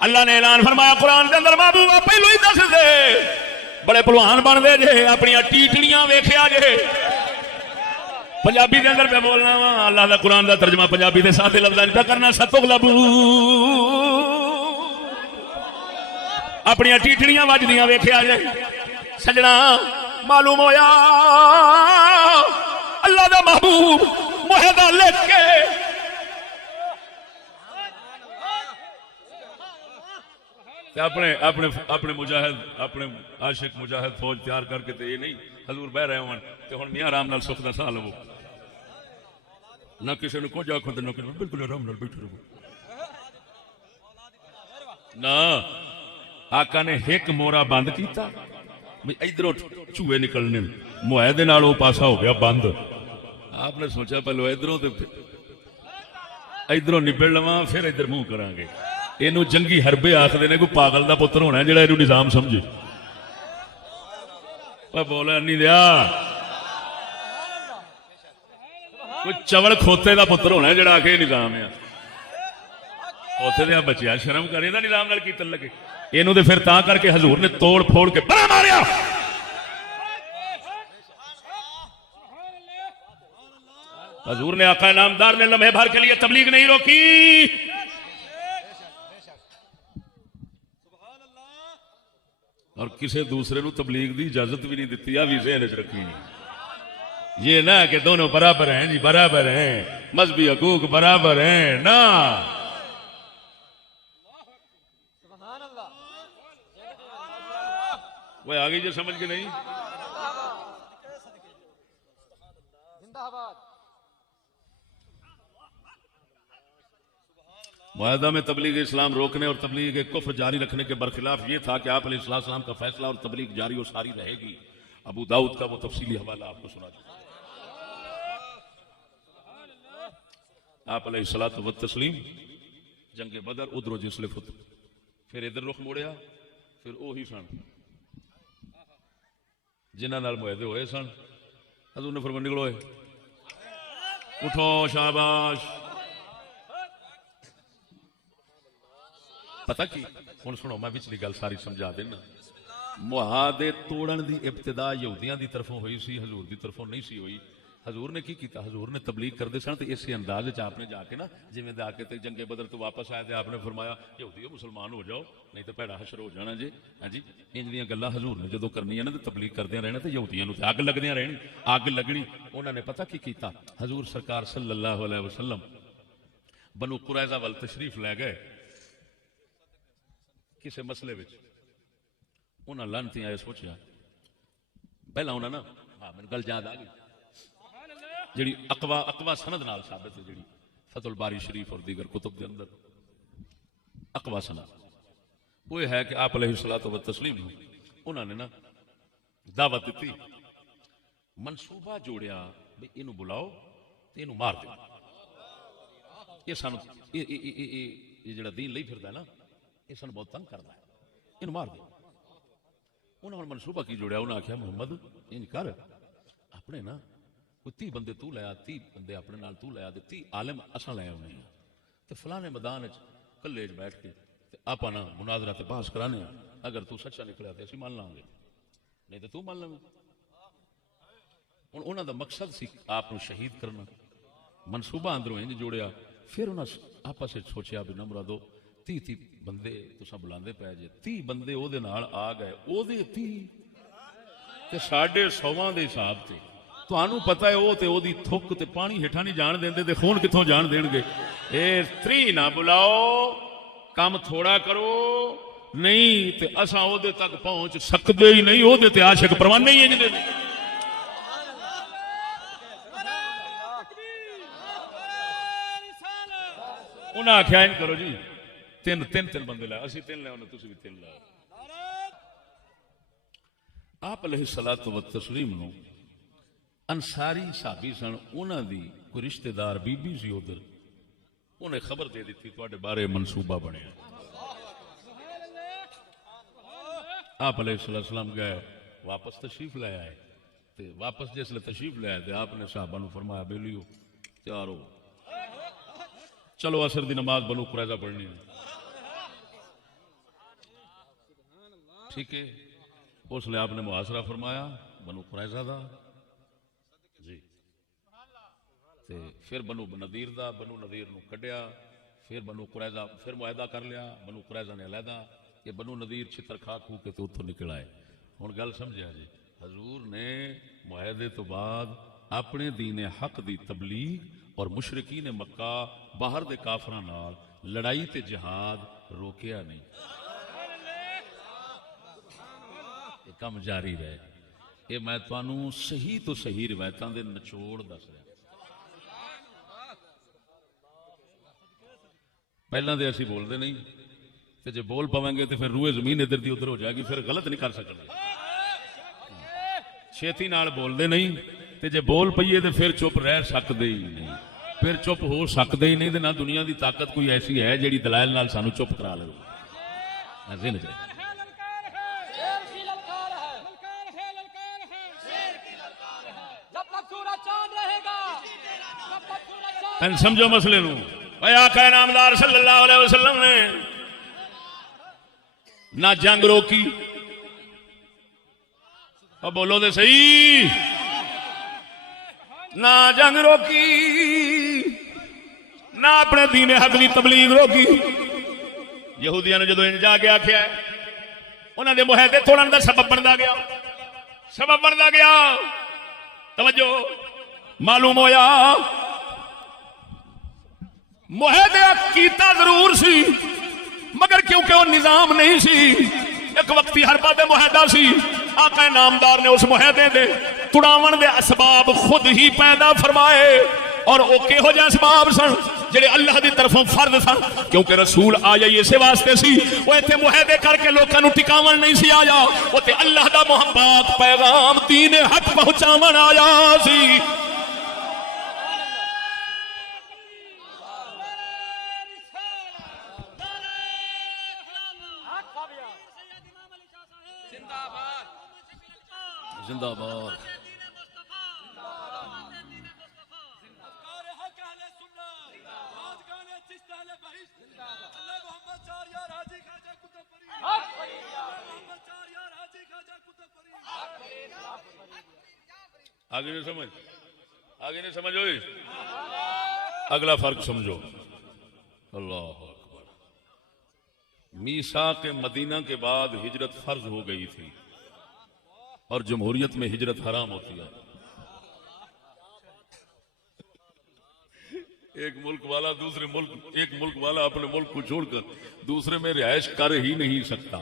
अल्लाह ने ऐलान फरमाया कुरान के अंदर महबूबा पहलो ही दस दे बड़े पहलवान बनते जे, अपनी टीटड़ियां वेख्या जे। पंजाबी के अंदर मैं बोलना वा, अल्लाह का कुरान का तर्जमा पंजाबी के सादे लफ्ज़ां च करना सतुग़लबून। अपनी टीटड़ियां वजदियां वेख्या जे। सजना मालूम होया अल्लाह का महबूब मुहिदा लिख के अपने अपने अपने मुजाहिद अपने आशिक मुजाहिद फौज तैयार करके तो ये नहीं हजूर बह रहे हो तो हम मियाँ आराम नाल सुख दा साह लवो, ना किसी ने कुछ आखो तो ना किसी बिल्कुल आराम नाल बैठे रहो ना। आका ने एक मोरा बंद किया, इधरों चूहे निकलने, मुआदे नाल वो पासा हो गया बंद। आपने सोचा पहलो इधरों तो इधरों निबड़ लवा फिर इधर मुंह करांगे। इनू जंगी हरबे आखते ने, कोई पागल का पुत्र होना जिहड़ा इनू निजाम समझे। बोला नहीं दिया, कोई चवल खोते का पुत्र होना जिहड़ा आके निजाम है। खोते दे बचिया शर्म करे ना निजाम नाल कीतन लगे। इनू तो फिर ता करके हजूर ने तोड़ फोड़ के बड़ा मारिया। हजूर ने आका नामदार ने लम्हे भर के लिए तबलीग नहीं रोकी। और किसी दूसरे को तबलीग की इजाजत भी नहीं दी। आ भी ज़हन च रखी, ये ना कि दोनों बराबर हैं जी, बराबर हैं, मजहबी हकूक बराबर हैं ना। वो आ गई जो समझ के नहीं। मुआहदा में तबलीग इस्लाम रोकने और तबलीग कुफ्र जारी रखने के बरखिलाफ ये था कि आप अलैहिस्सलाम का फैसला और तबलीग जारी और सारी रहेगी। अबू दाऊद का वो तफसीली हवाला आपको सुना चुका। आप अलैहिस्सलातु व तस्लीम जंगे बदर उधरों जिसले फुत, फिर इधर रुख मोड़िया, फिर ओही सन जिन्हां नाल मुआहदे होए सन। हज़ूर ने फरमाया निकलो, उठो, शाबाश। पता की हुण सुनो, मैं पिछली गल सारी समझा देना। मुआहदे तोड़न की इब्तिदा यहूदियों की तरफों हुई सी, हजूर की तरफों नहीं सी हुई। हजूर ने की किया, हजूर ने तबलीग करते सन तो इस अंदाज आपने जाके ना जिवें जाके तो जंगे बदर तो वापस आए तो आपने फरमाया यहूदियो मुसलमान हो जाओ, नहीं तो भैड़ा हशर हो जाना जी। हाँ जी, इंज दी गल्लां हजूर ने जो करनियां ना तो तबलीग करदे रहना तो यहूदियों नूं अग लगदियां रहनी, अग लगनी। उन्होंने पता की किया, हजूर सरकार सल्लल्लाहु अलैहि वसल्लम बनु कुरैज़ा वल तशरीफ लै गए किसी मसले में। उन्होंने लानती आए सोचा पहला उन्होंने ना, हाँ मैंने गल याद आ गई जी, अकवा सनद नाल साबित है, जी फतुल बारी शरीफ और दीगर कुतुब के अंदर अकवा सनद वो है कि आप अलैहिस्सलातु व तस्लीम उन्होंने ना दावत दी, मनसूबा जोड़िया भी इनू बुलाओ तो इनू मार दो। ये सानू ये जड़ा दीन लई फिरदा ना, ये सानू बहुत तंग करता है, इनू मार दो। उन्होंने मनसूबा की जोड़िया, उन्हें आख्या मुहम्मद इंज कर, अपने ना कोई 30 बंदे तू लाया, 30 बंदे अपने नाल तू लाया, 30 आलिम असा लाया उन्हें तो फलाने मैदान कल्ले बैठ के आप ना मुनाजरा ते बहस कराने, अगर तू सच्चा निकलिया तो असीं मान लांगे, नहीं तो तू मान लवें। हुण उन्हां दा मकसद सी आप शहीद करना। मनसूबा अंदरों इंज जोड़िया, फिर उन्हें आपस में सोचा भी नंबरा दो 30 बंदे तुसां बुलांदे पै जे, 30 बंदे ओहदे नाल आ गए, ओहदे 30 ते 150 दे हिसाब से तुहानू पता है वो ते ओदी थुक ते पानी हेठा नहीं जान देंदे ते खून कित्थों जान देणगे। ए 3 ना बुलाओ, काम थोड़ा करो, नहीं ते असां ओहदे तक पहुंच सकदे ही नहीं, ओहदे ते आशिक परवाने ही इंजदे ने। उन्हें आख्या इन करो जी, तीन बंदे लाए, असीं 3 लाए, तुसीं भी 3 लाओ। आप अलैहिस्सलातु व तस्लीम नूं अंसारी साहबी सन, उन्हां दी कोई रिश्तेदार बीबी सी उधर, उन्हें खबर दे दी तुहाडे बारे मनसूबा बनिया। आप अलैहिस्सलाम गए, वापस तशरीफ ले आए, ते वापस जिसले तशरीफ ले आए तो आपने साहबा नूं फरमाया बेलियो तैयार हो, चलो असर दी नमाज बनु कुरैज़ा पढ़नी है। ठीक है, उसने आपने मुहासरा फरमाया बनु कुरैज़ा दा जी, ते फिर बनु नदीर दा, बनु नदीर नूं कढ़िया, फिर बनु कुरैज़ा, फिर मुआहदा कर लिया, बनु कुरैज़ा ने अलहदा, ये बनु नदीर छितर खा खू के तो उत्थों निकल आए। हुण गल समझिया जी, हजूर ने मुआहदे तो बाद अपने दीन हक दी तबलीग और मुशरिकीन मक्का बाहर दे काफरां नाल लड़ाई ते जिहाद रोकिया नहीं, ये काम जारी रहे। ये मैं तुहानू सही तो सही रिवायतां दे निचोड़ दस रहा। पहला तो असीं बोलते नहीं, तो जे बोल पावेंगे तो फिर रूए जमीन इधर दी उधर हो जाएगी, फिर गलत नहीं कर सकते। छेती नाल बोलते नहीं, तो जे बोल पईए तो फिर चुप रह सकते ही नहीं, फिर चुप हो सकते ही नहीं। तो ना दुनिया की ताकत कोई ऐसी है जिहड़ी दलाइल नाल सानू चुप करा ले। समझो मसले नूं। आका नामदार सल्लल्लाहु अलैहि वसल्लम ने ना जंग रोकी, अब बोलो दे सही, ना जंग रोकी, ना अपने दीन हक की तबलीग रोकी। यहूदियों ने जो इन जाके आख्या उन्होंने मुहैदे तोड़न का सबब बनता गया। तवज्जो, मालूम होया मुहैदे कीता जरूर सी, मगर क्योंकि वो निजाम नहीं सी, एक वक्ती हर पासे मुहैदा सी। आका नामदार ने उस मुहैदे दे तुड़ावन दे असबाब खुद ही पैदा फरमाए, और वो किहो जिहे असबाब सन जेड़े अल्लाह की तरफों फर्द सन, क्योंकि रसूल आया ही इसे वास्ते सी। वो इत्थे मुहैदे करके लोगों को टिकावन नहीं सी आया, वो ते अल्लाह दा मोहब्बत पैगाम दीन हक पहुंचावन आया सी। जिंदाबाद। आगे नहीं समझ ओए। अगला फर्क समझो। अल्लाह अकबर। मीसा के मदीना के बाद हिजरत फर्ज हो गई थी और जमहूरियत में हिजरत हराम होती है। एक मुल्क वाला दूसरे मुल्क, एक मुल्क वाला अपने मुल्क को छोड़कर दूसरे में रिहायश कर ही नहीं सकता।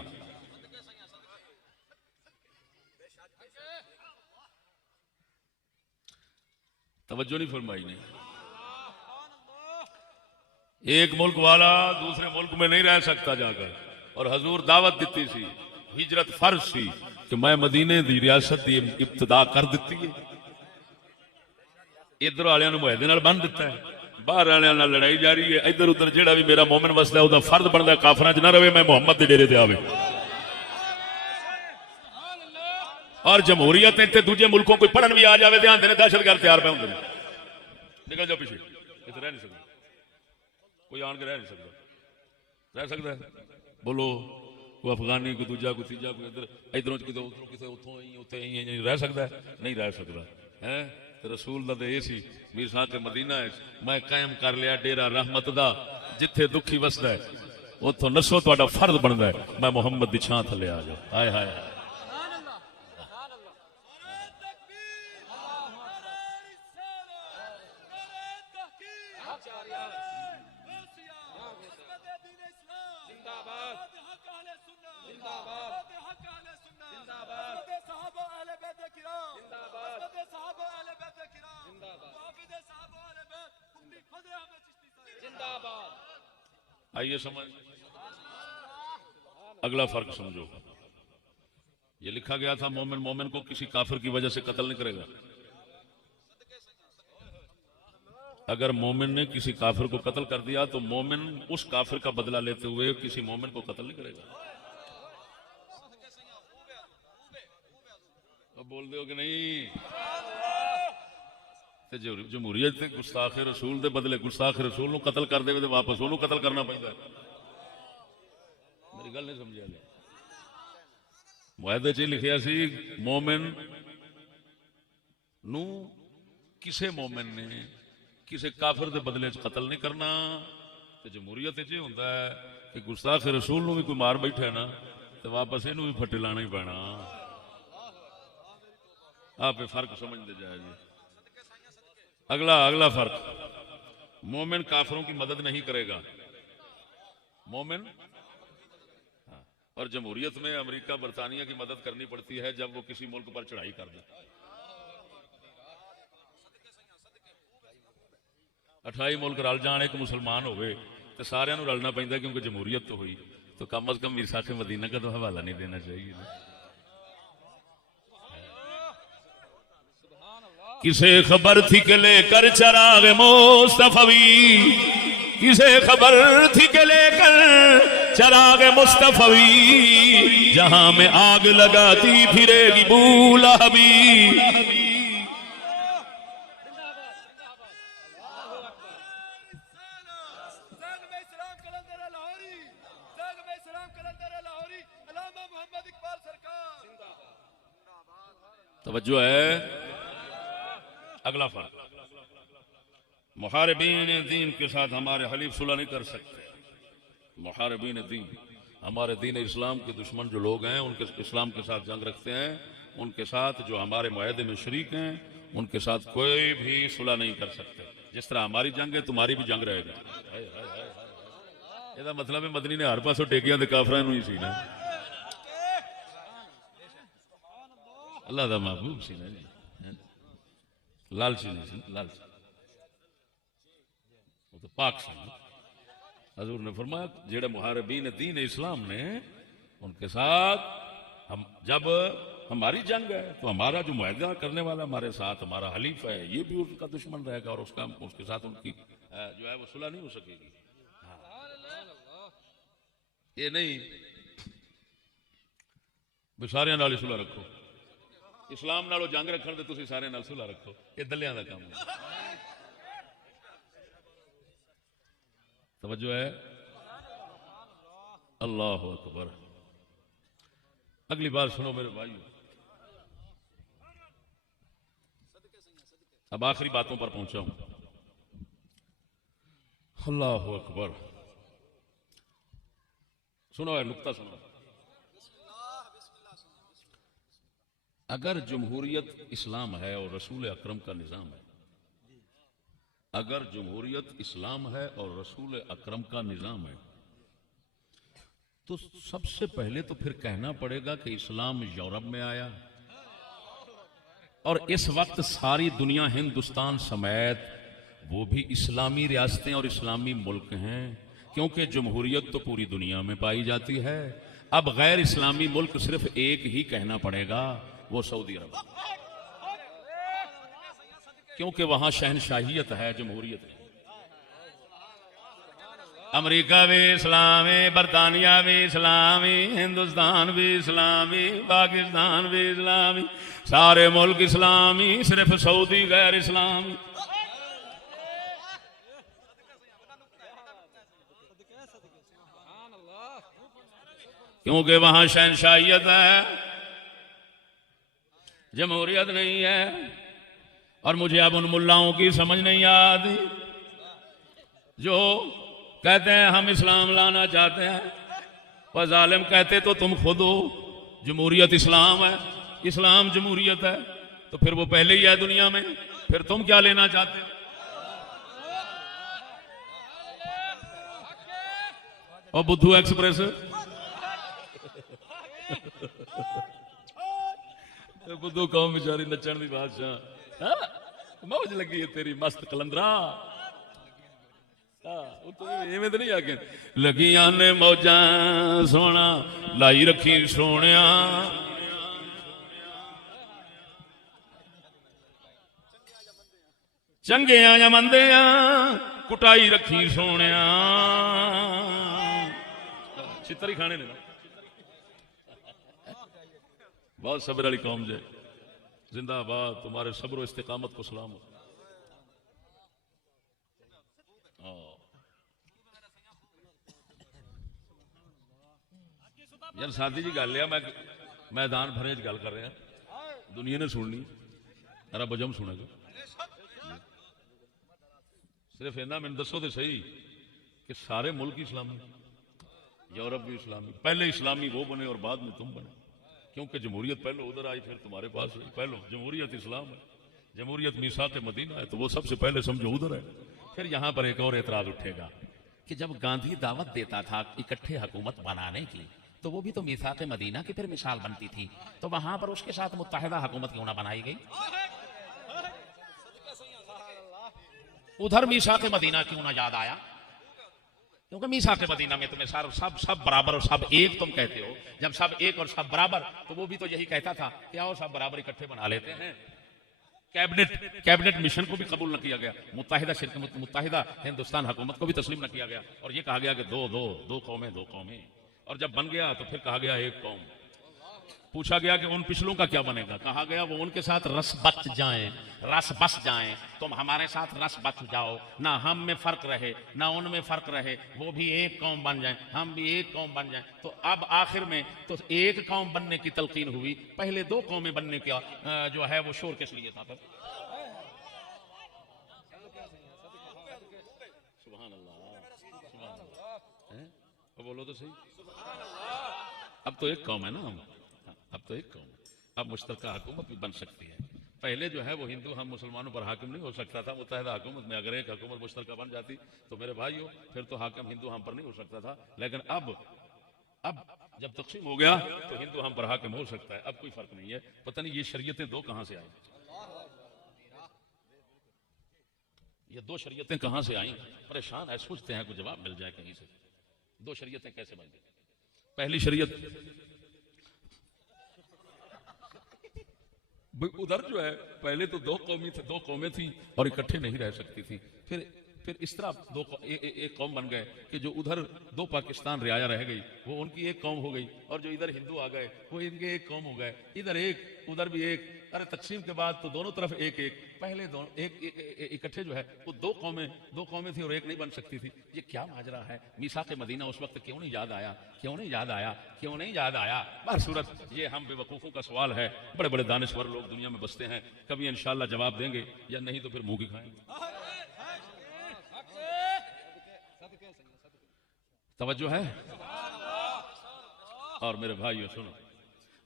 तवज्जो नहीं फरमाई ने। एक मुल्क वाला दूसरे मुल्क में नहीं रह सकता जाकर, और हजूर दावत दी सी, हिजरत फर्ज सी कि मैं मदीने की रियासत की इब्तदा कर दी है। इधर वाले मुहैदे नाल बन दिता है, बाहर वाले नाल लड़ाई जारी है। इधर उधर जेड़ा भी मेरा मोमिन वसदा उसका फर्ज बनता काफरां च ना रहे, मैं मुहम्मद के डेरे ते आवे। और जमहूरियत इतने दूजे मुल्कों कोई पढ़न भी आ जाए ध्यान देने दहशतगर्द तैयार पे होंगे। निकल जाओ पीछे, इतने रह नहीं सकता कोई, आन के रह नहीं सकता है। बोलो कोई अफगानी, कोई दूजा, कोई तीजा, कोई इधर इधरों कितों उतों ही रह सकता है? नहीं रह सकता है। तो रसूल दा ये सी, मीर साहब के मदीना मैं कायम कर लिया डेरा रहमत दा, जिथे दुखी वसदा है उतों नसो तुहाडा फर्ज बनता है मैं मुहम्मद दी छां थले आ जाओ। हाय हाय आइए समझ। अगला फर्क समझो। ये लिखा गया था मोमिन मोमिन को किसी काफिर की वजह से कत्ल नहीं करेगा। अगर मोमिन ने किसी काफिर को कत्ल कर दिया तो मोमिन उस काफिर का बदला लेते हुए किसी मोमिन को कत्ल नहीं करेगा। अब बोल दो कि नहीं? जमहूरियत गुस्ताखे रसूल के बदले गुस्ताखे रसूल को कत्ल कर दे तो वापस उन्होंने कत्ल करना पैंदा। मेरी गल नहीं समझा ने। मुआहदे च लिखिया सी मोमिन नू किसे मोमिन ने किसी काफिर के बदले च कत्ल नहीं करना। तो जमहूरियत च होंदा है कि गुस्ताखे रसूल नू भी कोई मार बैठा ना तो वापस इनू भी फटे लाना ही पैना। आप फर्क समझते जाए जी। अगला फर्क, मोमिन काफिरों की मदद नहीं करेगा। मोमिन और जमहूरियत में अमेरिका बरतानिया की मदद करनी पड़ती है जब वो किसी मुल्क पर चढ़ाई कर दे। 28 मुल्क रल जान एक मुसलमान होवे तो सारिਆਂ ਨੂੰ रलना पैंदा क्योंकि जमहूरियत तो हुई तो कम अज कम मीर साखे मदीना का तो हवाला नहीं देना चाहिए ना। किसे खबर थी के लेकर चराग मुस्तफवी, किसे खबर थी के लेकर चराग मुस्तफवी, जहां में आग लगाती फिरेगी बूला हबी। तवज्जो है। अगला फर्क, मुहारिबीन दीन के साथ हमारे हलीफ सुलह नहीं कर सकते। मुहारिबीन दीन हमारे दीन इस्लाम के दुश्मन जो लोग हैं, उनके इस्लाम के साथ जंग रखते हैं, उनके साथ जो हमारे मुआहदे में शरीक हैं, उनके साथ कोई भी सुलह नहीं कर सकते। जिस तरह हमारी जंग है, तुम्हारी भी जंग रहेगी। ਇਹਦਾ मतलब है मदनी ने हर पासों टेकियां दे काफरां नूं ही सी ना, अल्लाह दा महबूब सी ना जी, लालची नहीं सी, लालची वो तो पाक सी। हजूर ने फरमाया जेड़े मुहारिबीन दीन इस्लाम ने, उनके साथ हम जब हमारी जंग है तो हमारा जो मुआहदा करने वाला हमारे साथ हमारा हलीफ है, ये भी उसका दुश्मन रहेगा और उसके साथ उनकी जो है वो सुलह नहीं हो सकेगी। हाँ। ये नहीं भी सारे नाल सुलह रखो, इस्लाम नालों जंग रखने ते तुसीं सारे नाल सुलह रखो, ये दलियां दा काम है। तवज्जो है, अल्लाह अकबर। अगली बात सुनो मेरे भाइयों, अब आखिरी बातों पर पहुंचा हूं। अल्लाह अकबर। सुनो है नुक्ता सुनो, अगर जमहूरियत इस्लाम है और रसूल अकरम का निज़ाम है, अगर जमहूरियत इस्लाम है और रसूल अकरम का निज़ाम है, तो सबसे पहले तो फिर कहना पड़ेगा कि इस्लाम यूरोप में आया और इस वक्त सारी दुनिया हिंदुस्तान समेत वो भी इस्लामी रियासतें और इस्लामी मुल्क हैं, क्योंकि जमहूरियत तो पूरी दुनिया में पाई जाती है। अब गैर इस्लामी मुल्क सिर्फ एक ही कहना पड़ेगा, वो सऊदी अरब, क्योंकि वहां शहनशाहियत है, जमहूरियत नहीं। अमेरिका भी इस्लामी, बरतानिया भी इस्लामी, हिंदुस्तान भी इस्लामी, पाकिस्तान भी इस्लामी, सारे मुल्क इस्लामी, सिर्फ सऊदी गैर इस्लामी। क्योंकि वहां शहनशाहियत है, जमहूरियत नहीं है। और मुझे अब उन मुल्लाओं की समझ नहीं आती जो कहते हैं हम इस्लाम लाना चाहते हैं, और जालिम कहते तो तुम खुद हो, जमहूरियत इस्लाम है, इस्लाम जमहूरियत है, तो फिर वो पहले ही है दुनिया में, फिर तुम क्या लेना चाहते हो? और बुद्धू एक्सप्रेस बुद्धू कौम बेचारी नचण दी बादशाह, मौज लगी है तेरी मस्त कलंदरा। इवें तो नहीं आके लगियां ने मौजा सोना लाई रखी सोनिया, चंगिया या मंदिया कुटाई रखी सोनिया। चित्तर ही खाने ने, बहुत सब्र वाली कौम जे, जिंदाबाद, तुम्हारे सब्र इस्तिकामत को सलाम हो। यार साथी जी गल मैं मैदान भरे च गल कर रहा, दुनिया ने सुननी, रब जम सुनेगा। सिर्फ इन्ना मैंने दसो तो सही कि सारे मुल्क इस्लामी, यूरोप भी इस्लामी, पहले इस्लामी वो बने और बाद में तुम बने, क्योंकि जमहूरियत पहले उधर आई फिर तुम्हारे पास आई। पहले जमहूरियत इस्लाम है, जमहूरियत मीसाक मदीना है, तो वो सबसे पहले समझो उधर है। फिर यहां पर एक और एतराज उठेगा कि जब गांधी दावत देता था इकट्ठे हुकूमत बनाने की, तो वो भी तो मीसाक मदीना की फिर मिसाल बनती थी, तो वहां पर उसके साथ मुत्तहिदा हुकूमत क्यों ना बनाई गई? उधर मीसाक मदीना क्यों ना याद आया? क्योंकि मीसाक मदीना में तुम्हें सब बराबर और सब एक तुम कहते हो। जब सब एक और सब बराबर, तो वो भी तो यही कहता था कि आओ सब बराबर इकट्ठे बना लेते हैं। कैबिनेट मिशन को भी कबूल न किया गया, मुत्तहिदा हिंदुस्तान हुकूमत को भी तस्लीम न किया गया, और ये कहा गया कि दो कौमें। और जब बन गया तो फिर कहा गया एक कौम। पूछा गया कि उन पिछलों का क्या बनेगा? कहा गया वो उनके साथ रस बच जाएं, तुम हमारे साथ रस बच जाओ, ना हम में फर्क रहे ना उनमें फर्क रहे, वो भी एक कौम बन जाएं, हम भी एक कौम बन जाएं। तो अब आखिर में तो एक कौम बनने की तलकीन हुई, पहले दो कौमें बनने का जो है वो शोर किस लिए था? तब सुभान अल्लाह, बोलो तो सही। अब तो एक कौम है ना हम, अब तो एक कौम, अब मुश्तरका हुकूमत भी बन सकती है। पहले जो है वो हिंदू हम मुसलमानों पर हाकिम नहीं हो सकता था। मुत्तहिदा हुकूमत में अगर एक हुकूमत मुश्तरका बन जाती तो मेरे भाइयों फिर तो हाकिम हिंदू हम पर नहीं हो सकता था। लेकिन अब जब तकसीम हो गया तो हिंदू हम पर हाकिम हो सकता है। अब कोई फर्क नहीं है। पता नहीं ये शरीयतें दो कहां से आई, ये दो शरीयतें कहां से आई, परेशान है, सोचते हैं कुछ जवाब मिल जाए कहीं से। दो शरीयतें कैसे बन गई? पहली शरीयत उधर जो है पहले तो दो कौमें थी और इकट्ठे नहीं रह सकती थी। फिर इस तरह एक कौम बन गए कि जो उधर दो पाकिस्तान रियाया रह गई वो उनकी एक कौम हो गई, और जो इधर हिंदू आ गए वो इनके एक कौम हो गए। इधर एक उधर भी एक। अरे तकसीम के बाद तो दोनों तरफ एक एक, पहले दोनों एक इकट्ठे जो है वो दो कौमें थी और एक नहीं बन सकती थी। ये क्या माजरा है? मीसाक़े मदीना उस वक्त क्यों नहीं याद आया, क्यों नहीं याद आया, क्यों नहीं याद आया? बहरसूरत ये हम बेवकूफ़ों का सवाल है। बड़े बड़े दानिश्वर लोग दुनिया में बसते हैं, कभी इंशाअल्लाह जवाब देंगे, या नहीं तो फिर मुंह की खाएंगे। तवज्जो है? और मेरे भाइयों सुनो,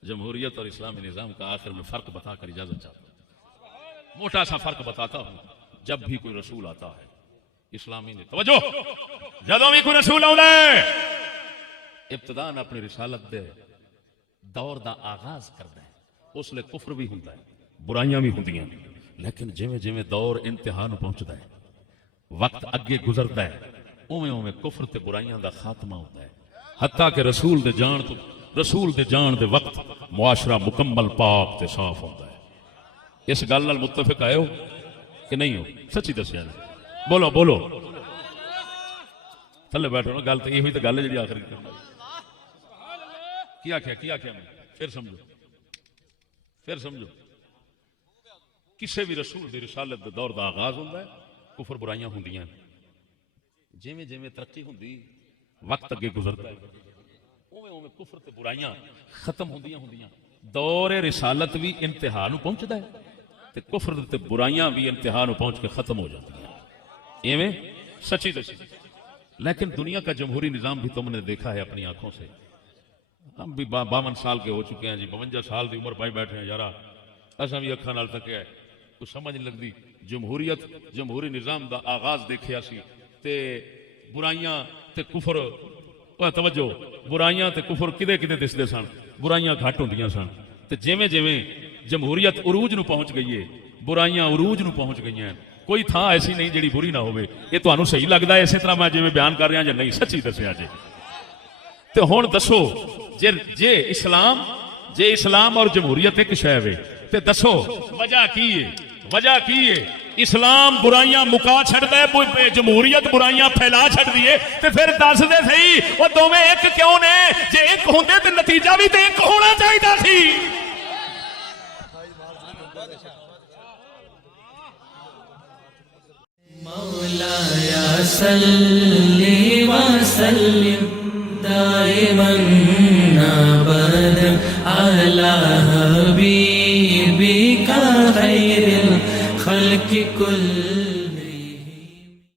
जमहूरियत और इस्लामी निज़ाम का आखिर में फर्क बताकर इजाजत चाहता हूं। मोटा सा फर्क बताता हूं। जब भी कोई रसूल आता है इस्लामी ने, तवज्जो, जब भी कोई रसूल आता है इब्तिदान अपनी रिसालत दे दौर दा आगाज करदा है, उसले कुफर भी हुंदा है, बुराइयां भी हुंदियां, लेकिन जिवें जिवें दौर इंतहा नूं पहुंचदा है, वक्त अगे गुजरदा है, उवें उवें कुफर ते बुराइयां दा खात्मा होता है। हत्ता कि रसूल दे जान दे वक्त मुआशरा मुकम्मल पाक ते साफ होता है। इस गल नाल मुत्तफिक आए हो कि नहीं हो? सच्ची दस्या ने, बोलो बोलो, थल्ले बैठो ना। गल तो यही तो गल है जी आखिरी क्या आख्या मैं? फिर समझो, किसी भी रसूल की रिसालत के दौर का आगाज होता है, कुफर बुराइयां होंदियां, जिवें जिवें तरक्की होंदी वक्त अगे गुजरता है, उवें उवें कुफर ते बुराइयां खत्म होंदियां। दौर रिसालत भी इंतहा नूं पहुंचदा है ते कुफर ते बुराइयां भी इंतहा नूं पहुंच के खत्म हो जाती हैं। इवें सच्ची दसी। लेकिन दुनिया का जमहूरी निजाम भी तुमने देखा है अपनी आंखों से। हम भी 52 साल के हो चुके हैं जी, 52 साल की उम्र पाई बैठे हैं यारा, असा भी अखा नाल तक है, कुछ समझ नहीं लगती। जमहूरी निजाम का आगाज देखिया सी ते बुराइयां ते कुफर, तवज्जो, बुराइयां ते कुफर किदे किदे दिसदे सन, बुराइयां घट होंदियां सन। ते जिवें जिवें जमहूरीयत उरूज नूं पहुंच गई है, बुराइयां उरूज नूं पहुंच गई हैं। कोई थां ऐसी नहीं जिहड़ी बुरी ना होवे। ये तुहानूं सही लगदा है इस तरह मैं जिवें बयान कर रहा, या नहीं? सच्ची दस्सिया जी। ते हुण दसो, जे इस्लाम और जमहूरीयत एक शै वे, ते दसो वजह की है? वजह की है? इस्लाम बुराइयां मुका छड़दा है, जमहूरीयत बुराइयां फैला छड़दी है। ते फिर दस दे सही वो दोवें एक क्यों ने? जे एक होंदे ते नतीजा भी ते एक होना चाहिदा सी। मौलाया सल्ली व सल्लिम दाइमन अबदन अला हबीबिका खैरिल खल्क़ि कुल